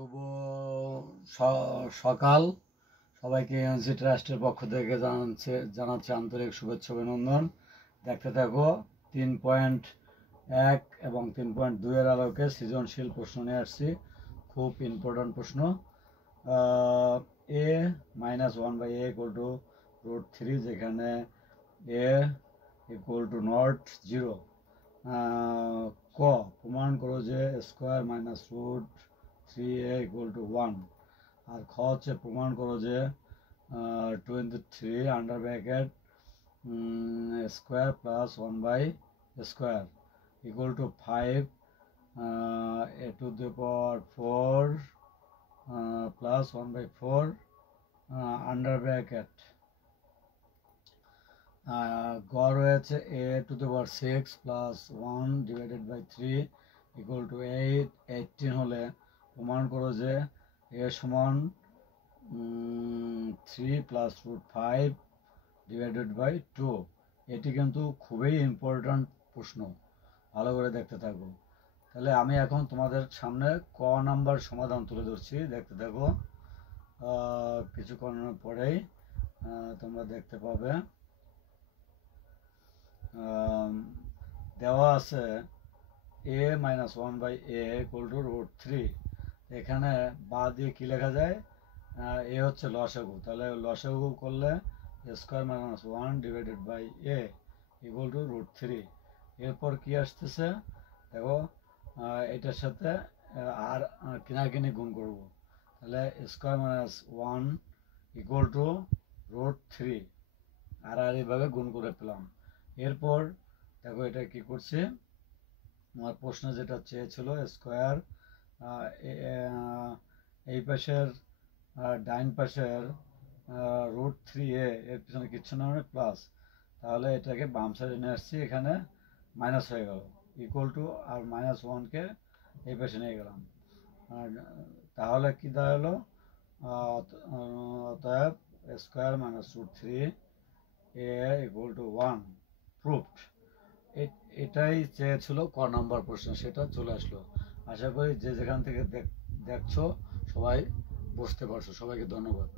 শুভ সকাল। সবাইকে এনসি ট্রাস্টের পক্ষ থেকে জানাচ্ছে আন্তরিক শুভেচ্ছা অভিনন্দন। দেখতে থাকো 3.1 এবং 3.2 এর আলোকে সৃজনশীল প্রশ্ন নিয়ে আসছি। খুব ইম্পর্টেন্ট প্রশ্ন। a minus 1 by a equal to root 3, যেখানে a equal to not 0। ক প্রমাণ করো যে square minus root 3a equal to 1। আর খ হচ্ছে প্রমাণ করো যে 23 under bracket square plus 1 by square equal to 5 a to the power 4 plus 1 by 4 under bracket গড় রয়েছে a to the power 6 plus 1 divided by 3 equal to 8। 18 হলে প্রমাণ করো যে a সমান 3 plus root 5 divided by 2। এটি কিন্তু খুবই ইম্পর্ট্যান্ট প্রশ্ন, ভালো করে দেখতে থাকো। তাহলে আমি এখন তোমাদের সামনে ক নাম্বার সমাধান তুলে ধরছি, দেখতে থাকো। কিছুক্ষণ পরেই তোমরা দেখতে পাবে। দেওয়া আছে a minus 1 by a equal to root 3। এখানে বা দিয়ে কি লেখা যায়? a হচ্ছে লসাগু, তাহলে লসাগু করলে square minus 1 divided by a equal to root 3। এরপর কি আসতেছে দেখো, এটার সাথে আর কিনাকিনি গুণ করব, তাহলে square minus 1 equal to root 3 আর এইভাবে গুণ করে পেলাম। এরপর দেখো এটা কি করছে, আমার প্রশ্ন যেটা চেয়েছিল স্কোয়ার এই পাশের ডাইন পাশের রুট 3a এর পিছনে কিচ্ছু না মানে প্লাস, তাহলে এটাকে বাম সাইডে নিয়ে আসছি, এখানে মাইনাস হয়ে গেল ইকুয়াল টু, আর মাইনাস 1কে এই পাশে নিয়ে গেলাম। তাহলে কি দাঁড়ালো? অতএব square minus root 3a equal to 1 proved. এটাই চেয়েছিল ক নাম্বার প্রশ্ন, সেটা চলে আসলো। আশা করি যে যেখান থেকে দেখছো সবাই বুঝতে পারছো। সবাইকে ধন্যবাদ।